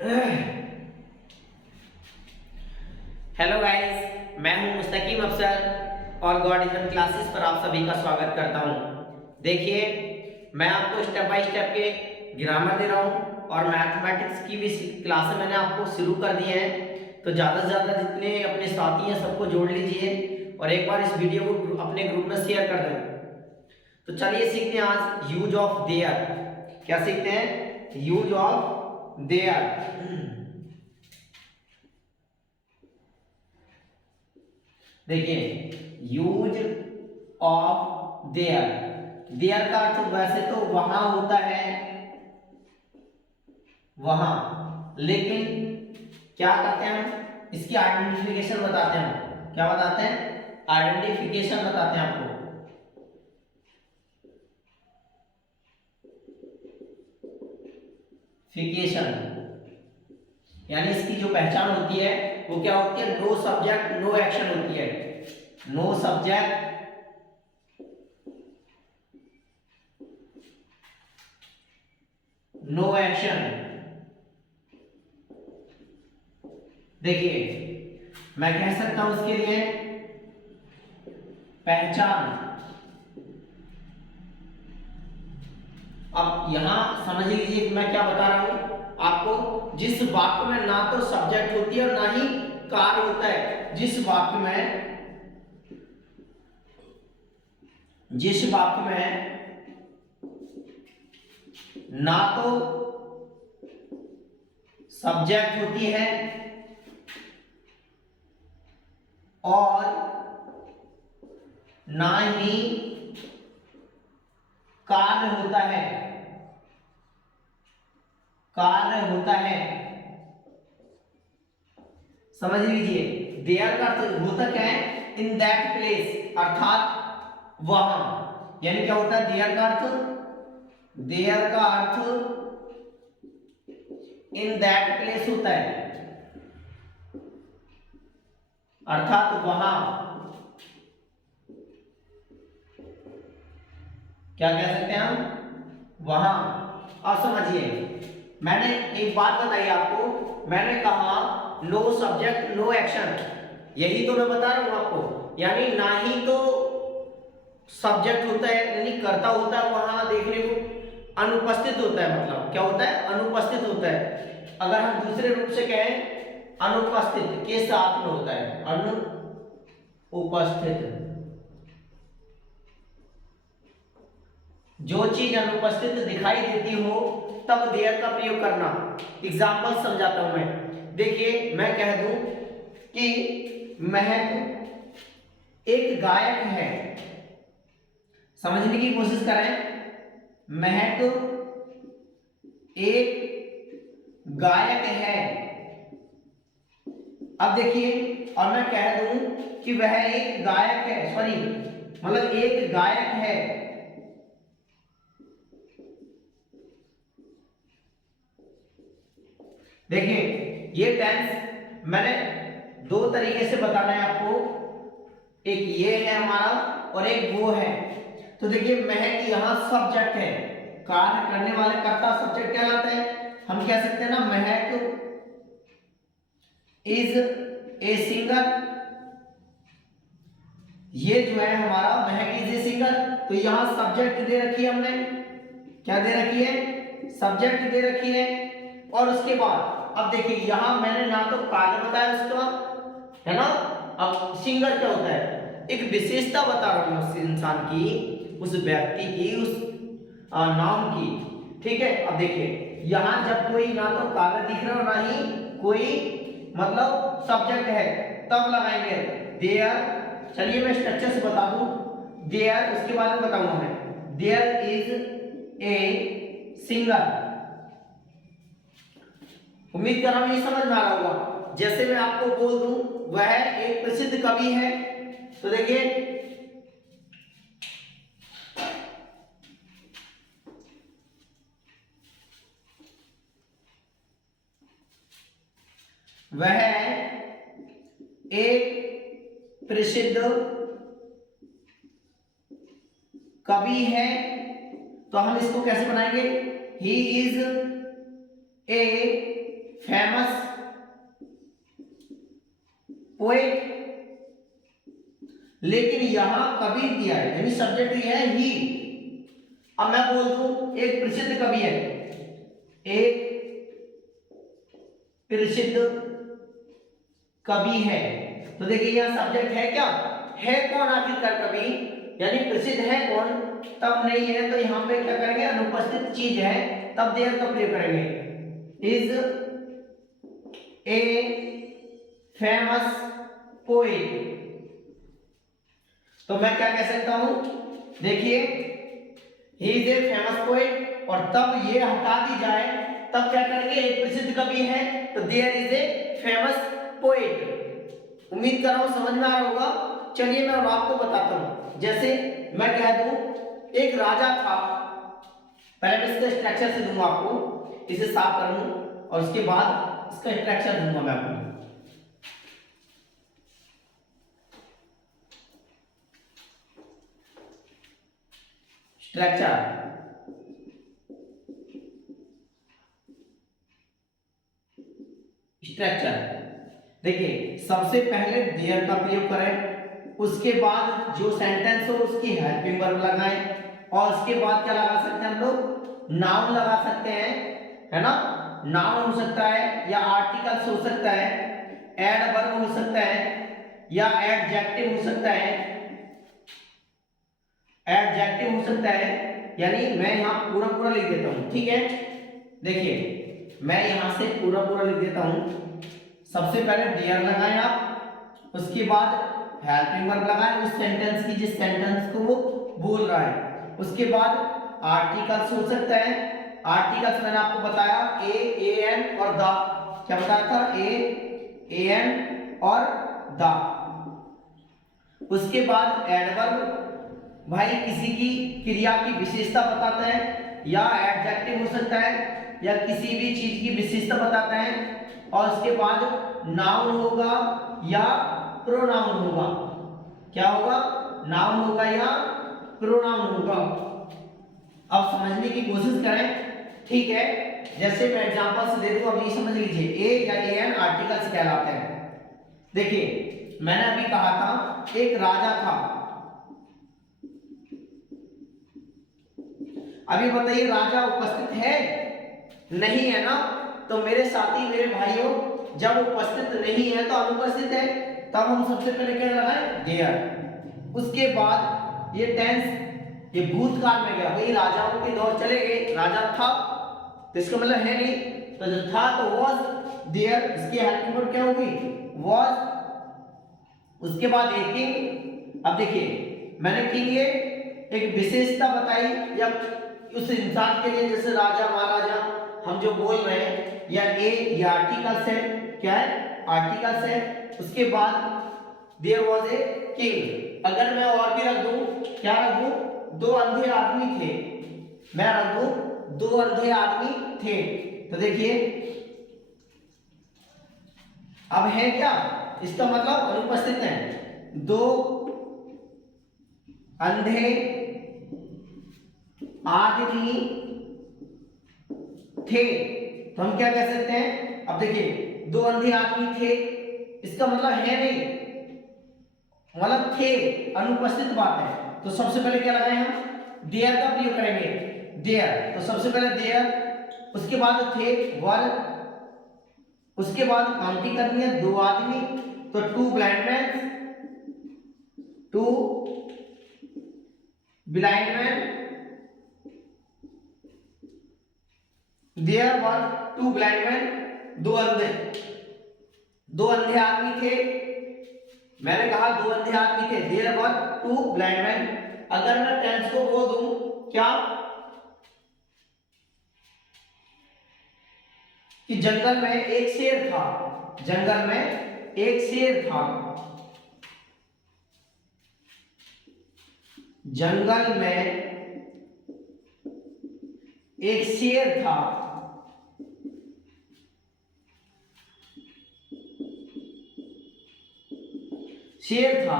Hello guys, मैं हूं मुस्तकीम अफसर और गॉड क्लासेस पर आप सभी का स्वागत करता हूं। देखिए, मैं आपको स्टेप बाय स्टेप के ग्रामर दे रहा हूं और मैथमेटिक्स की भी क्लासें मैंने आपको शुरू कर दी हैं। तो ज़्यादा से ज़्यादा जितने अपने साथी हैं सबको जोड़ लीजिए और एक बार इस वीडियो को अपने ग्रुप में शेयर कर दें। तो चलिए सीखते हैं आज यूज ऑफ देयर। क्या सीखते हैं? Use of their. देखिए, यूज ऑफ देयर, देयर का अर्थ वैसे तो वहां होता है, वहां, लेकिन क्या करते हैं हम इसकी आइडेंटिफिकेशन बताते हैं। क्या बताते हैं? आइडेंटिफिकेशन बताते हैं आपको। फिकेशन यानी इसकी जो पहचान होती है वो क्या होती है? नो सब्जेक्ट नो एक्शन होती है। No subject no action. देखिए, मैं कह सकता हूं उसके लिए पहचान। अब यहां समझ लीजिए कि मैं क्या बता रहा हूं आपको। जिस वाक्य में ना तो सब्जेक्ट होती है और ना ही कार्य होता है, जिस वाक्य में ना तो सब्जेक्ट होती है और ना ही कार्य होता है, समझ लीजिए। देयर का अर्थ होता क्या है? इन दैट प्लेस, अर्थात वहां। यानी क्या होता है देयर का अर्थ? देयर का अर्थ इन दैट प्लेस होता है, अर्थात वहां। क्या कह सकते हैं हम? वहां। अब समझिए, मैंने एक बात बताई आपको। मैंने कहा नो सब्जेक्ट नो एक्शन, यही तो मैं बता रहा हूं आपको। यानी ना ही तो सब्जेक्ट होता है यानी कर्ता होता है, वहां देखने को अनुपस्थित होता है। मतलब क्या होता है? अनुपस्थित होता है। अगर हम दूसरे रूप से कहें, अनुपस्थित के साथ में होता है, अनुपस्थित। जो चीज अनुपस्थित दिखाई देती हो तब देयर का प्रयोग करना। एग्जाम्पल समझाता हूं मैं। देखिए, मैं कह दूं कि महक एक गायक है। समझने की कोशिश करें। महक एक गायक है। अब देखिए, और मैं कह दूं कि वह एक गायक है, सॉरी मतलब एक गायक है। देखिए, ये टेंस मैंने दो तरीके से बताना है आपको। एक ये है हमारा और एक वो है। तो देखिए, महक यहां सब्जेक्ट है, कार्य करने वाले कर्ता सब्जेक्ट कहलाता है। हम कह सकते हैं ना, महक इज ए सिंगर। ये जो है हमारा महक इज ए सिंगर। तो यहां सब्जेक्ट दे रखी है हमने। क्या दे रखी है? सब्जेक्ट दे रखी है। और उसके बाद अब देखिए, यहां मैंने ना तो कार्य बताया उसका, है ना। अब सिंगर क्या होता है? एक विशेषता बता रहा हूं उस इंसान की, उस व्यक्ति की, उस नाम की। ठीक है। अब देखिए, यहां जब कोई ना तो कार्य दिख रहा है ना ही कोई मतलब सब्जेक्ट है, तब लगाएंगे देयर। चलिए मैं स्ट्रक्चर से बता दूं। देयर, उसके बाद में बताऊंगा मैं। There is a singer. उम्मीद कर रहा हूं ये समझ में आ रहा होगा। जैसे मैं आपको बोल दूं वह एक प्रसिद्ध कवि है, तो देखिए वह एक प्रसिद्ध कवि है। तो हम इसको कैसे बनाएंगे? He is a famous poet, लेकिन यहां कवि दिया है, यानी सब्जेक्ट दिया है ही। अब मैं बोल दूं एक प्रसिद्ध कवि है, एक प्रसिद्ध कवि है, तो देखिए यह सब्जेक्ट है क्या, है कौन आखिरकार कवि, यानी प्रसिद्ध है कौन, तब नहीं है तो यहां पे क्या करेंगे, अनुपस्थित चीज है तब देयर का प्रयोग करेंगे। इज ए फेमस पोएट, तो मैं क्या कह सकता हूं, देखिए he is a famous poet, और तब ये हटा दी जाए तब क्या करेंगे, एक प्रसिद्ध कवि है तो there is a famous poet. उम्मीद कर रहा हूं समझ में आ रहा होगा। चलिए मैं आपको बताता हूं, जैसे मैं कह दूं एक राजा था, पहले मैं इसका स्ट्रक्चर से दूंगा आपको, इसे साफ कर लूं और उसके बाद इसका स्ट्रक्चर दूंगा मैं आपको। स्ट्रक्चर, स्ट्रक्चर देखिए सबसे पहले देयर का प्रयोग करें, उसके बाद जो सेंटेंस हो उसकी हेल्पिंग वर्ब लगाएं, और उसके बाद क्या लगा सकते हैं हम लोग, नाउन लगा सकते हैं, है ना, नाउन हो सकता है या आर्टिकल्स हो सकता है, एडवर्ब हो सकता है या एडजेक्टिव हो सकता है, एडजेक्टिव हो सकता है, यानी मैं यहां पूरा पूरा लिख देता हूं, ठीक है। देखिए मैं यहां से पूरा पूरा लिख देता हूं। सबसे पहले देयर लगाएं आप, उसके बाद हेल्पिंग वर्ब लगाएं उस सेंटेंस की जिस सेंटेंस को वो बोल रहा है, उसके बाद आर्टिकल्स हो सकता है, आर्टिकल्स मैंने आपको बताया ए एन और द, क्या बताया था, ए एन और द, उसके बाद एडवर्ब भाई किसी की क्रिया की विशेषता बताता है, या एडजेक्टिव हो सकता है या किसी भी चीज की विशेषता बताता है, और उसके बाद नाउन होगा या प्रोनाउन होगा, क्या होगा, नाउन होगा या प्रोनाउन होगा। अब समझने की कोशिश करें, ठीक है, जैसे मैं एग्जांपल से दे दूं, अब ये समझ लीजिए ए या ए एन आर्टिकल्स कहलाते हैं। देखिए मैंने अभी कहा था एक राजा था, अभी बताइए राजा उपस्थित है, नहीं है ना, तो मेरे साथी मेरे भाइयों जब उपस्थित नहीं है तो अनुपस्थित है, तब हम सबसे पहले क्या लगाएं, देयर। उसके बाद ये टेंस, ये भूतकाल में गया, वही राजाओं के दौर चले गए, राजा था तो इसका मतलब है नहीं, तो जो था तो वाज देयर, इसकी हेल्पिंग वर्ब क्या होगी, वाज। उसके बाद एक किंग, अब देखिए मैंने किंग ये एक विशेषता बताई या उस इंसान के लिए, जैसे राजा महाराजा हम जो बोल रहे हैं, या ये आर्टिकल्स है, क्या है, आर्टिकल्स है। उसके बाद देयर वाज ए किंग, अगर मैं और भी रख दूं, क्या रख दूं, दो अंधे आदमी थे, मैं रख दूं दो अंधे आदमी थे, तो देखिए अब है क्या, इसका मतलब अनुपस्थित है, दो अंधे आदमी थे, तो हम क्या कह सकते हैं, अब देखिए दो अंधे आदमी थे, इसका मतलब है नहीं, मतलब थे, अनुपस्थित बात है, तो सबसे पहले क्या लगाए हम, देयर का प्रयोग करेंगे, देयर, तो सबसे पहले देयर, उसके बाद थे वर, उसके बाद काउंटिंग करनी है, दो आदमी, तो two blind man, two blind man, there were two blind man, दो अंधे आदमी थे, मैंने कहा दो अंधे आदमी थे, there were two blind man. अगर मैं टेंस को वो दूं, क्या, कि जंगल में एक शेर था, जंगल में एक शेर था, जंगल में एक शेर था, शेर था।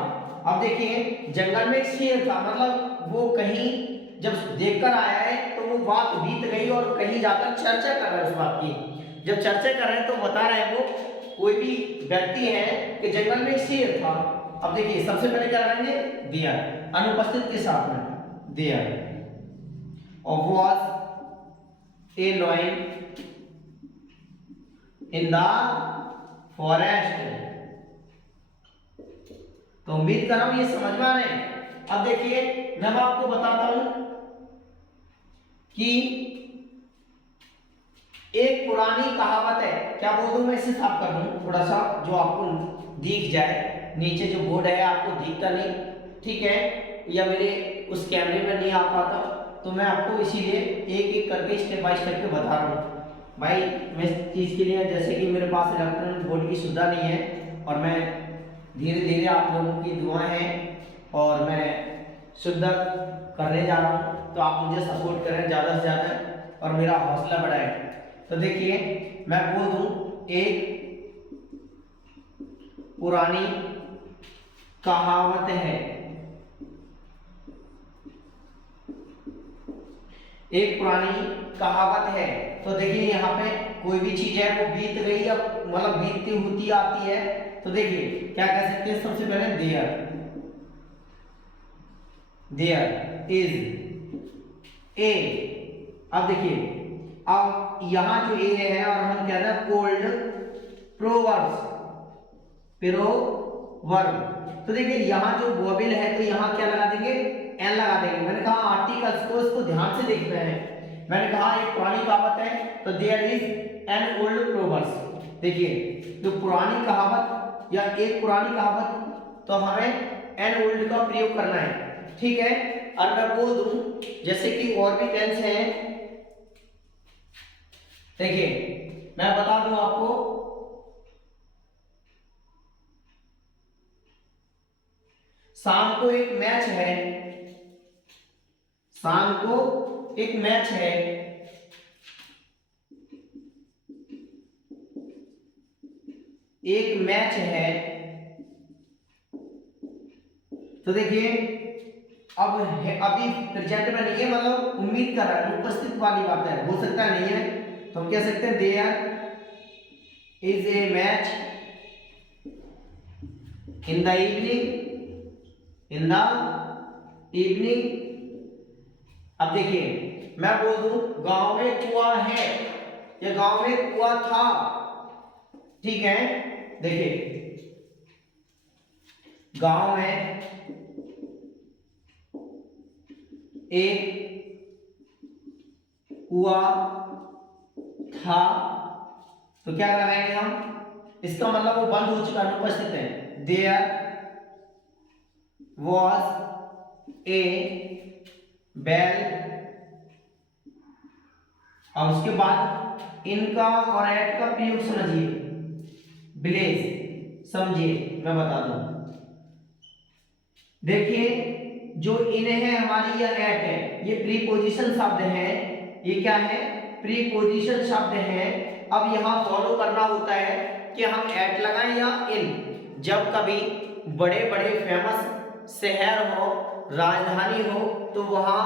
अब देखिए जंगल में एक शेर था, मतलब वो कहीं जब देखकर आया है तो वो बात बीत गई और कहीं जाकर चर्चा कर रहा है उस बात की, जब चर्चा कर रहे हैं तो बता रहे हैं वो कोई भी व्यक्ति है कि जंगल में एक शेर था। अब देखिए सबसे पहले क्या लगाएंगे, देयर, अनुपस्थित के साथ में देयर, और was a lion in the forest. तो उम्मीद कर रहा हूं ये समझ में आ रहे हैं। अब देखिए मैं आपको बताता हूं कि एक पुरानी कहावत है, क्या बोल दूं मैं, इसे साफ कर दूं थोड़ा सा जो आपको दिख जाए। नीचे जो बोर्ड है आपको दिखता नहीं, ठीक है, या मेरे उस कैमरे में नहीं आ पाता, तो मैं आपको इसीलिए एक एक करके स्टेप बाय स्टेप पे बता रहा हूँ भाई। मैं इस चीज़ के लिए, जैसे कि मेरे पास इलेक्ट्रॉनिक बोर्ड की सुविधा नहीं है और मैं धीरे धीरे आप लोगों की दुआ है और मैं शुद्ध करने जा रहा हूँ, तो आप मुझे सपोर्ट करें ज़्यादा से ज़्यादा और मेरा हौसला बढ़ाएं। तो देखिए मैं बोल दूं, एक पुरानी कहावत है, एक पुरानी कहावत है। तो देखिए यहाँ पे कोई भी चीज है वो बीत गई या मतलब बीतती होती आती है, तो देखिए क्या कह सकते हैं, सबसे पहले देयर इज ए। अब देखिए अब यहां जो ए है और हम कहते हैं ओल्ड प्रोवर्ब्स, प्रोवर्ब। तो देखिए यहां जो वोबल है तो यहां क्या लगा देंगे, एन लगा देंगे। मैंने कहा आर्टिकल्स को इसको ध्यान से देखना है। मैंने कहा एक पुरानी कहावत है तो there is an old proverbs. देखिए जो पुरानी कहावत या एक पुरानी कहावत, तो हमें एन ओल्ड का प्रयोग करना है, ठीक है। और मैं बोल दूं जैसे कि और भी टेंस है, देखिए मैं बता दूं आपको, शाम को एक मैच है, शाम को एक मैच है, एक मैच है। तो देखिए अब अभी प्रेजेंट में नहीं है, मतलब उम्मीद कर रहा है, उपस्थित वाली बात है, हो सकता है नहीं है, तो हम कह सकते हैं there is a match in the evening, in the evening. अब देखिए मैं बोल दूं गांव में कुआं है या गांव में कुआं था, ठीक है। देखिए गांव में एक कुआं था, तो क्या लगाएंगे हम, इसका मतलब वो बंद हो चुका, अनुपस्थित है। देयर वॉज ए बेल, और उसके बाद इनका और एट का प्रयोग समझिए, विलेज समझिए, मैं बता दूं। देखिए जो इन है हमारी या एट है, ये प्रीपोजिशन शब्द है, ये क्या है, प्रीपोजिशन शब्द है। अब यहां फॉलो करना होता है कि हम एट लगाएं या इन। जब कभी बड़े बड़े फेमस शहर हो, राजधानी हो, तो वहां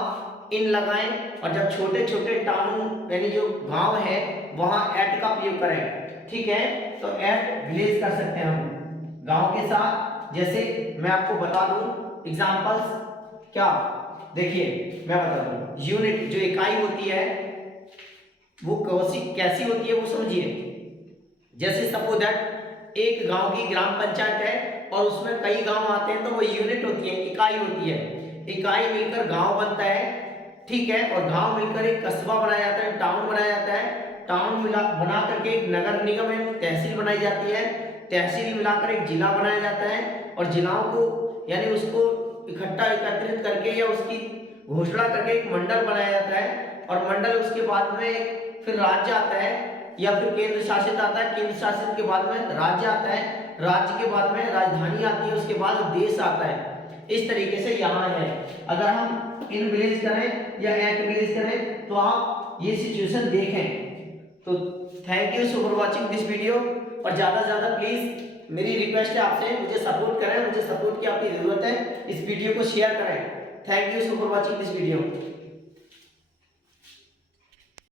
इन लगाएं, और जब छोटे छोटे टाउन यानी जो गांव है वहां एट का प्रयोग करें, ठीक है। तो एट विलेज कर सकते हैं हम गांव के साथ। जैसे मैं आपको बता दूं एग्जांपल्स, क्या, देखिए मैं बता दूं, यूनिट जो इकाई होती है वो कैसी होती है वो समझिए। जैसे सपोज दैट एक गांव की ग्राम पंचायत है और उसमें कई गांव आते हैं, तो वो यूनिट होती है, इकाई होती है। इकाई मिलकर गांव बनता है, ठीक है, और गांव मिलकर एक कस्बा बनाया जाता है, टाउन बनाया जाता है, टाउन बना करके एक नगर निगम है, तहसील बनाई जाती है, तहसील मिलाकर एक जिला बनाया जाता है, और जिलाओं को यानी उसको इकट्ठा एकत्रित करके या उसकी घोषणा करके एक मंडल बनाया जाता है, और मंडल उसके बाद में फिर राज्य आता है या फिर केंद्र शासित आता है, केंद्र शासित के बाद में राज्य आता है, राज्य के बाद में राजधानी आती है, उसके बाद देश आता है। इस तरीके से यहाँ है। अगर हम इन विलेज करें या एट विलेज करें तो आप ये सिचुएशन देखें। तो thank you for watching this video, और ज़्यादा से ज़्यादा प्लीज़ मेरी रिक्वेस्ट है आपसे, मुझे सपोर्ट करें, मुझे सपोर्ट की आपकी ज़रूरत है। इस वीडियो को शेयर करें। Thank you for watching this video.